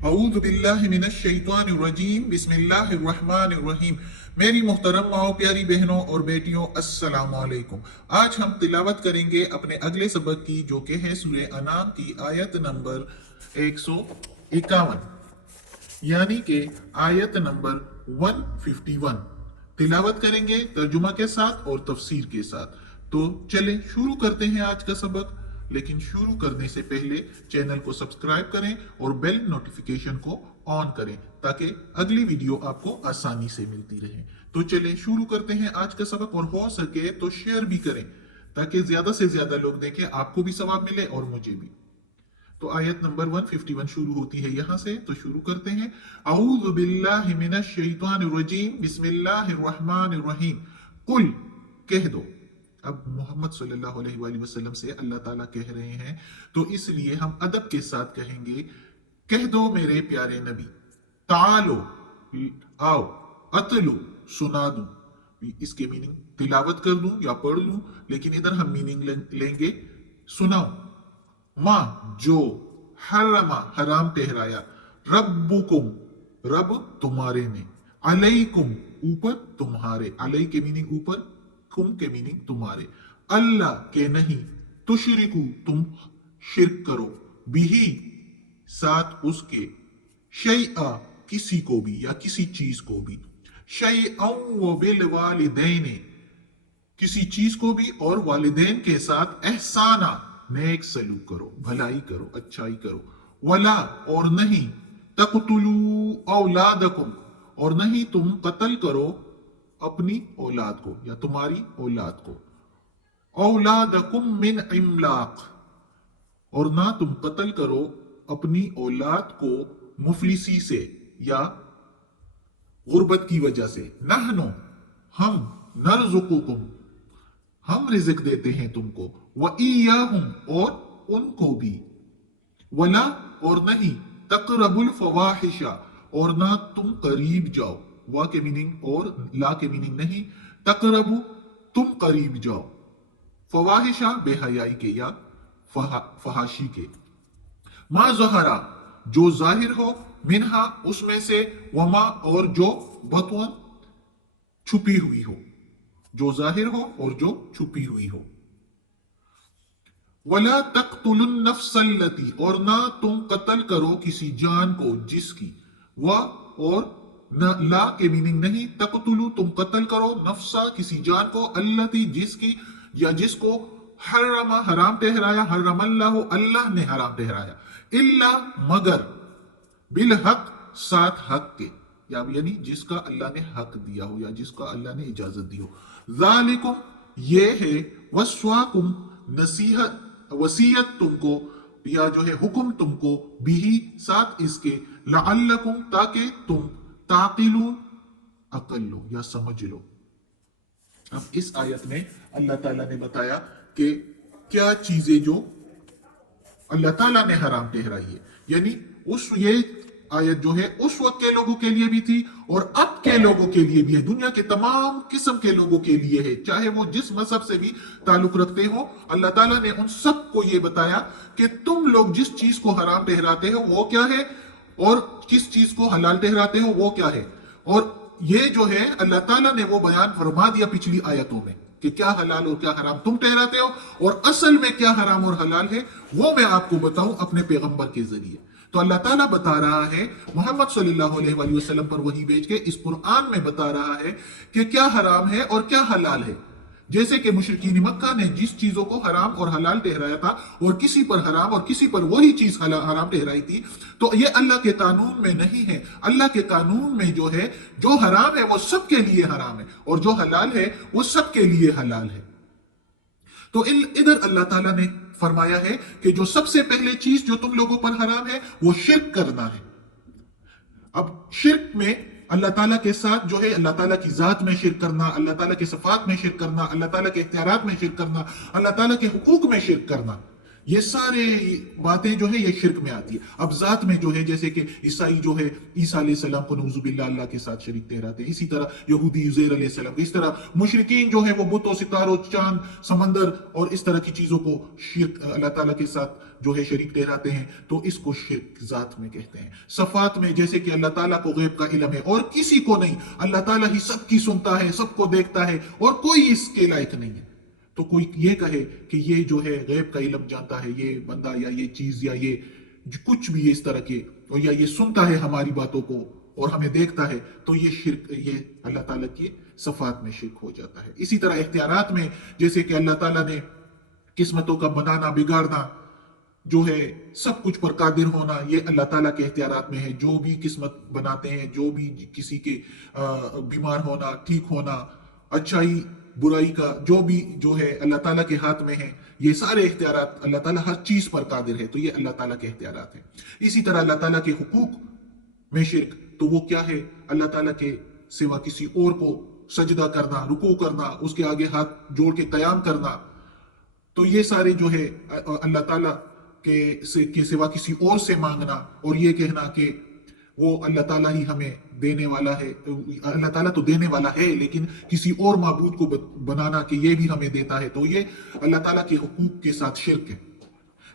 اعوذ باللہ من الشیطان الرجیم بسم اللہ الرحمن الرحیم۔ میری محترم ماؤں، پیاری بہنوں اور بیٹیوں، السلام علیکم۔ آج ہم تلاوت کریں گے اپنے اگلے سبق کی، جو کہ ہے سورہ انعام کی آیت نمبر 151، یعنی کہ آیت نمبر 151 تلاوت کریں گے ترجمہ کے ساتھ اور تفسیر کے ساتھ۔ تو چلیں شروع کرتے ہیں آج کا سبق، لیکن شروع کرنے سے پہلے چینل کو سبسکرائب کریں اور بیل نوٹیفیکیشن کو آن کریں تاکہ اگلی ویڈیو آپ کو آسانی سے ملتی رہے۔ تو چلیں شروع کرتے ہیں آج کا سبق، اور ہو سکے تو شیئر بھی کریں تاکہ زیادہ سے زیادہ لوگ دیکھیں، آپ کو بھی ثواب ملے اور مجھے بھی۔ تو آیت نمبر 151 شروع ہوتی ہے یہاں سے، تو شروع کرتے ہیں۔ اعوذ باللہ من الشیطان الرجیم بسم اللہ الرحمن الرحیم۔ قل، کہہ دو۔ اب محمد صلی اللہ علیہ وآلہ وسلم سے اللہ تعالیٰ کہہ رہے ہیں، تو اس لیے ہم ادب کے ساتھ کہیں گے، کہہ دو میرے پیارے نبی، تعالو، آؤ، اتلو، سنا دوں۔ اس کے میننگ تلاوت کر دوں یا پڑھ لوں، لیکن ادھر ہم میننگ لیں گے سناؤ۔ ماں، جو، حرما، حرام ٹہرایا، ربکم، رب تمہارے نے، علیکم، اوپر تمہارے، علی کے میننگ اوپر، کم کے میننگ تمہارے، اللہ کے نہیں، تشرکو، تم شرک کرو، بھی، ساتھ اس کے، شیئا، کسی کو بھی یا کسی چیز کو بھی، شیئا و بالوالدین، کسی چیز کو بھی اور والدین کے ساتھ، احسانہ، نیک سلوک کرو، بھلائی کرو، اچھائی کرو، ولا، اور نہیں، تقتلوا اولادکم، اور نہیں تم قتل کرو اپنی اولاد کو یا تمہاری اولاد کو، اولادکم من املاق، اور نہ تم قتل کرو اپنی اولاد کو مفلسی سے یا غربت کی وجہ سے، نحنو، ہم، نرزقکم، ہم رزق دیتے ہیں تم کو، وَإِيَّاهُمْ، اور ان کو بھی، ولا، اور نہیں، تقربوا الفواحش، اور نہ تم قریب جاؤ، وا کے میننگ اور لا کے میننگ نہیں، تقربو، تم قریب جاؤ، فواحشہ، بے حیائی کے یا فحاشی کے، ما ظہرا، جو ظاہر ہو، منہا، اس میں سے، وما، اور جو بطون، چھپی ہوئی ہو، جو ظاہر ہو اور جو چھپی ہوئی ہو، وَلَا تَقْتُلُوا النَّفْسَ الَّتِي، اور نہ تم قتل کرو کسی جان کو جس کی، اور لا کے میننگ نہیں، تقتلوا، تم قتل کرو، نفسا، کسی جان کو، الَّتِي، جس کی یا جس کو، حرم، حرام ٹہرایا، حرم اللہ، اللہ نے حرام ٹہرایا، الا، مگر، بالحق، ساتھ حق کے، یعنی جس کا اللہ نے حق دیا ہو یا جس کا اللہ نے اجازت دی ہو، ذالکم، یہ ہے، وصواکم، نصیحت، وصیت تم کو، یا جو ہے حکم تم کو، بھی، ساتھ اس کے، لعلکم، تاکہ تم، تعقلون، عقل لو یا سمجھ لو۔ اب اس آیت میں اللہ تعالیٰ نے بتایا کہ کیا چیزیں جو اللہ تعالیٰ نے حرام ٹھہرائی ہے، یعنی یہ آیت جو ہے اس وقت کے لوگوں کے لیے بھی تھی اور اب کے لوگوں کے لیے بھی ہے، دنیا کے تمام قسم کے لوگوں کے لیے ہے، چاہے وہ جس مذہب سے بھی تعلق رکھتے ہو۔ اللہ تعالیٰ نے ان سب کو یہ بتایا کہ تم لوگ جس چیز کو حرام ٹھہراتے ہو وہ کیا ہے، اور کس چیز کو حلال ٹھہراتے ہو وہ کیا ہے، اور یہ جو ہے اللہ تعالیٰ نے وہ بیان فرما دیا پچھلی آیتوں میں کہ کیا حلال اور کیا حرام تم ٹھہراتے ہو، اور اصل میں کیا حرام اور حلال ہے وہ میں آپ کو بتاؤں اپنے پیغمبر کے ذریعے۔ تو اللہ تعالیٰ بتا رہا ہے، محمد صلی اللہ علیہ وآلہ وسلم پر وحی بھیج کے اس قرآن میں بتا رہا ہے کہ کیا حرام ہے اور کیا حلال ہے۔ جیسے کہ مشرکین مکہ نے جس چیزوں کو حرام اور حلال ٹھہرایا تھا، اور کسی پر حرام اور کسی پر وہی چیز حرام ٹھہرائی تھی، تو یہ اللہ کے قانون میں نہیں ہے۔ اللہ کے قانون میں جو ہے، جو حرام ہے وہ سب کے لیے حرام ہے، اور جو حلال ہے وہ سب کے لیے حلال ہے۔ تو ادھر اللہ تعالیٰ نے فرمایا ہے کہ جو سب سے پہلے چیز جو تم لوگوں پر حرام ہے وہ شرک کرنا ہے۔ اب شرک میں اللہ تعالیٰ کے ساتھ جو ہے، اللہ تعالیٰ کی ذات میں شرک کرنا، اللہ تعالیٰ کے صفات میں شرک کرنا، اللہ تعالیٰ کے اختیارات میں شرک کرنا، اللہ تعالیٰ کے حقوق میں شرک کرنا، یہ سارے باتیں جو ہے یہ شرک میں آتی ہے۔ اب ذات میں جو ہے جیسے کہ عیسائی جو ہے عیسیٰ علیہ السلام کو نعوذ باللہ اللہ کے ساتھ شریک ٹھہراتے ہیں، اسی طرح یہودی عزیر علیہ السلام، اس طرح مشرکین جو ہے وہ بتوں، ستاروں، چاند، سمندر اور اس طرح کی چیزوں کو شرک اللہ تعالیٰ کے ساتھ جو ہے شریک ٹھہراتے ہیں، تو اس کو شرک ذات میں کہتے ہیں۔ صفات میں جیسے کہ اللہ تعالیٰ کو غیب کا علم ہے اور کسی کو نہیں، اللہ تعالیٰ ہی سب کی سنتا ہے، سب کو دیکھتا ہے اور کوئی اس کے لائق نہیں ہے۔ تو کوئی یہ کہے کہ یہ جو ہے غیب کا علم جانتا ہے، یہ بندہ یا یہ چیز یا یہ کچھ بھی اس طرح کے، اور یا یہ سنتا ہے ہماری باتوں کو اور ہمیں دیکھتا ہے، تو یہ شرک، یہ اللہ تعالیٰ کی صفات میں شرک ہو جاتا ہے۔ اسی طرح اختیارات میں جیسے کہ اللہ تعالیٰ نے قسمتوں کا بنانا، بگاڑنا، جو ہے سب کچھ پر قادر ہونا، یہ اللہ تعالیٰ کے اختیارات میں ہے۔ جو بھی قسمت بناتے ہیں، جو بھی کسی کے بیمار ہونا، ٹھیک ہونا، اچھائی برائی کا جو بھی جو ہے اللہ تعالیٰ کے ہاتھ میں ہے۔ یہ سارے اختیارات، اللہ تعالیٰ ہر چیز پر قادر ہے، تو یہ اللہ تعالیٰ کے اختیارات ہیں۔ اسی طرح اللہ تعالیٰ کے حقوق میں شرک، تو وہ کیا ہے؟ اللہ تعالیٰ کے سوا کسی اور کو سجدہ کرنا، رکوع کرنا، اس کے آگے ہاتھ جوڑ کے قیام کرنا، تو یہ سارے جو ہے اللہ تعالیٰ کے سوا کسی اور سے مانگنا، اور یہ کہنا کہ وہ اللہ تعالیٰ ہی ہمیں دینے والا ہے، اللہ تعالیٰ تو دینے والا ہے لیکن کسی اور معبود کو بنانا کہ یہ بھی ہمیں دیتا ہے، تو یہ اللہ تعالیٰ کے حقوق کے ساتھ شرک ہے۔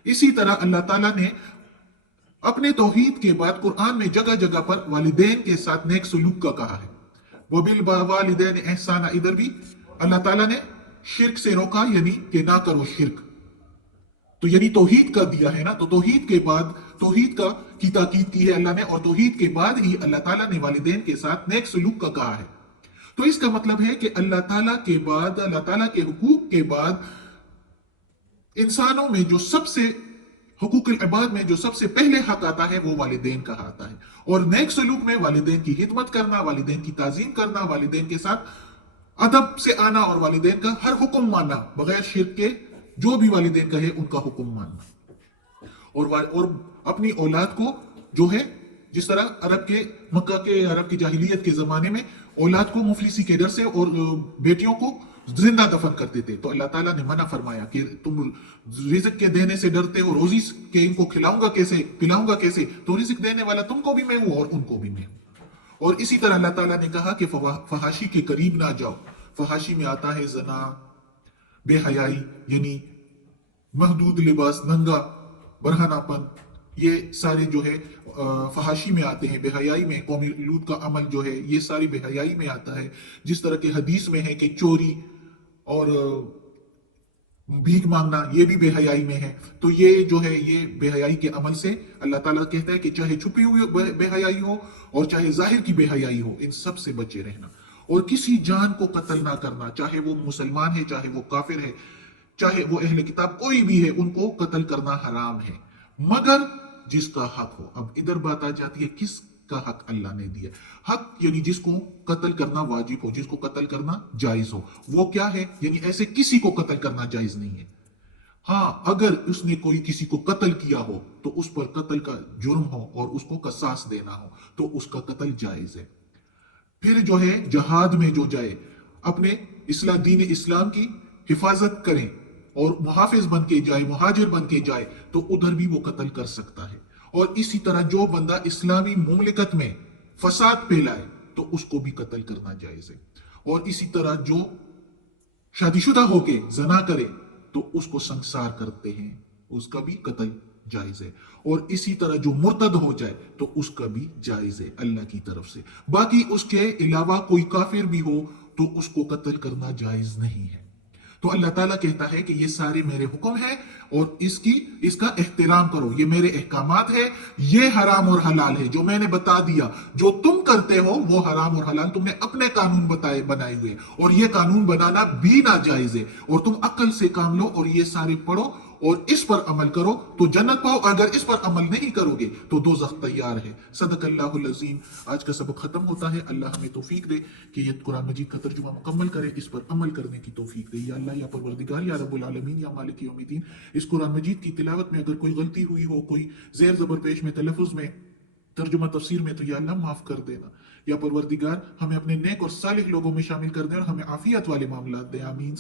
اسی طرح اللہ تعالیٰ نے اپنے توحید کے بعد قرآن میں جگہ جگہ پر والدین کے ساتھ نیک سلوک کا کہا ہے۔ وَبِالْوَالِدَيْنِ احسانا، ادھر بھی اللہ تعالیٰ نے شرک سے روکا، یعنی کہ نہ کرو شرک، تو یعنی توحید کا دیا ہے نا، تو توحید کے بعد توحید کی تاکید کی ہے اللہ نے، اور توحید کے بعد ہی اللہ تعالیٰ نے والدین کے ساتھ نیک سلوک کا کہا ہے۔ تو اس کا مطلب ہے کہ اللہ تعالیٰ کے بعد، اللہ تعالیٰ کے حقوق کے بعد انسانوں میں جو سب سے، حقوق العباد میں جو سب سے پہلے حق آتا ہے وہ والدین کا آتا ہے، اور نیک سلوک میں والدین کی خدمت کرنا، والدین کی تعظیم کرنا، والدین کے ساتھ ادب سے آنا، اور والدین کا ہر حکم ماننا بغیر شرک کے، جو بھی والدین کا ہے ان کا حکم ماننا، اور اپنی اولاد کو جو ہے جس طرح مکہ کے عرب کی جاہلیت کے زمانے میں اولاد کو مفلسی کے ڈر سے اور بیٹیوں کو زندہ دفن کرتے تھے، تو اللہ تعالیٰ نے منع فرمایا کہ تم رزق کے دینے سے ڈرتے ہو، روزی کے ان کو کھلاؤں گا کیسے، پلاؤں گا کیسے، تو رزق دینے والا تم کو بھی میں ہوں اور ان کو بھی میں ہوں۔ اور اسی طرح اللہ تعالیٰ نے کہا کہ فحاشی کے قریب نہ جاؤ۔ فحاشی میں آتا ہے زنا، بے حیائی، یعنی محدود لباس، ننگا، برہنہ پن، یہ سارے جو ہے فحاشی میں آتے ہیں، بے حیائی میں۔ قوم لوط کا عمل جو ہے یہ ساری بے حیائی میں آتا ہے، جس طرح کہ حدیث میں ہے کہ چوری اور بھیک مانگنا یہ بھی بے حیائی میں ہے۔ تو یہ جو ہے یہ بے حیائی کے عمل سے اللہ تعالیٰ کہتا ہے کہ چاہے چھپی ہوئی بے حیائی ہو اور چاہے ظاہر کی بے حیائی ہو، ان سب سے بچے رہنا۔ اور کسی جان کو قتل نہ کرنا، چاہے وہ مسلمان ہے، چاہے وہ کافر ہے، چاہے وہ اہل کتاب کوئی بھی ہے، ان کو قتل کرنا حرام ہے مگر جس کا حق ہو۔ اب ادھر بات آ جاتی ہے کس کا حق اللہ نے دیا؟ حق یعنی جس کو قتل کرنا واجب ہو، جس کو قتل کرنا جائز ہو، وہ کیا ہے؟ یعنی ایسے کسی کو قتل کرنا جائز نہیں ہے۔ ہاں اگر اس نے کوئی کسی کو قتل کیا ہو تو اس پر قتل کا جرم ہو اور اس کو قصاص دینا ہو تو اس کا قتل جائز ہے۔ پھر جو ہے جہاد میں جو جائے، اپنے دین اسلام کی حفاظت کریں اور محافظ بن کے جائے، مہاجر بن کے جائے، تو ادھر بھی وہ قتل کر سکتا ہے۔ اور اسی طرح جو بندہ اسلامی مملکت میں فساد پھیلائے تو اس کو بھی قتل کرنا جائز ہے۔ اور اسی طرح جو شادی شدہ ہو کے زنا کرے تو اس کو سنسار کرتے ہیں، اس کا بھی قتل جائز ہے۔ اور اسی طرح جو مرتد ہو جائے تو اس کا بھی جائز ہے اللہ کی طرف سے۔ باقی اس کے علاوہ کوئی کافر بھی ہو تو اس کو قتل کرنا جائز نہیں ہے۔ تو اللہ تعالیٰ کہتا ہے کہ یہ سارے میرے حکم ہیں اور اس کا احترام کرو، یہ میرے احکامات ہیں، یہ حرام اور حلال ہے جو میں نے بتا دیا، جو تم کرتے ہو وہ حرام اور حلال تم نے اپنے قانون بنائے ہوئے، اور یہ قانون بنانا بھی ناجائز ہے، اور تم عقل سے کام لو اور یہ سارے پڑھو اور اس پر عمل کرو تو جنت پاؤ، اگر اس پر عمل نہیں کرو گے تو دوزخ تیار ہے۔ صدق اللہ العظیم۔ آج کا سبق ختم ہوتا ہے۔ اللہ ہمیں توفیق دے کہ یہ قرآن مجید کا ترجمہ مکمل کرے، اس پر عمل کرنے کی توفیق دے۔ یا اللہ، یا پروردگار، یا رب العالمین، یا مالک یوم الدین، اس قرآن مجید کی تلاوت میں اگر کوئی غلطی ہوئی ہو، کوئی زیر زبر پیش میں، تلفظ میں، ترجمہ تفسیر میں، تو یا اللہ معاف کر دینا۔ یا پروردگار ہمیں اپنے نیک اور صالح لوگوں میں شامل کر دے اور ہمیں عافیت والے معاملات دے۔ آمین۔